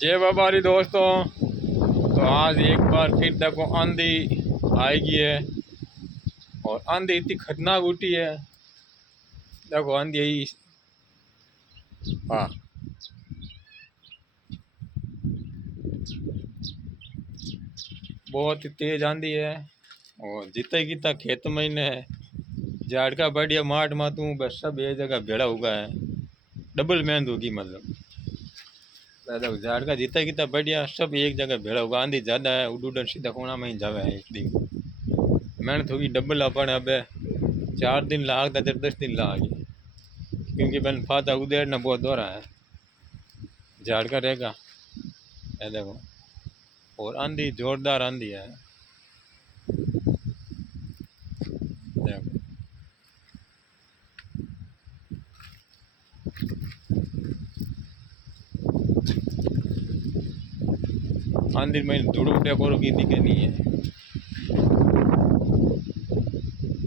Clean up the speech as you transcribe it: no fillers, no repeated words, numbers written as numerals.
जय बाबारी दोस्तों। तो आज एक बार फिर देखो आंधी आएगी है और आंधी इतनी खतरनाक उठी है। देखो आंधी आई। हाँ, बहुत ही तेज आंधी है और जितना ही कितना खेत में ने झाड़ का बढ़िया माट मातू बस सब एक जगह भेड़ा उगा है। डबल मेहनत होगी मतलब। देखो झाड़ का जितना ही कितना बढ़िया सब एक जगह भेड़ा होगा। आंधी ज्यादा है, उड़ उड़ सीधा कोना में ही जावे है। एक दिन मेहनत होगी डबल अपन अब 4 दिन लाग 10 दिन लाग, क्योंकि बन फाता उधेड़ना बहुत दौरा है। झाड़ का रहेगा ये देखो। और आंधी जोरदार आंधी है देखो। आंधी में धूड़ उठे करो की दिक्कत नहीं है।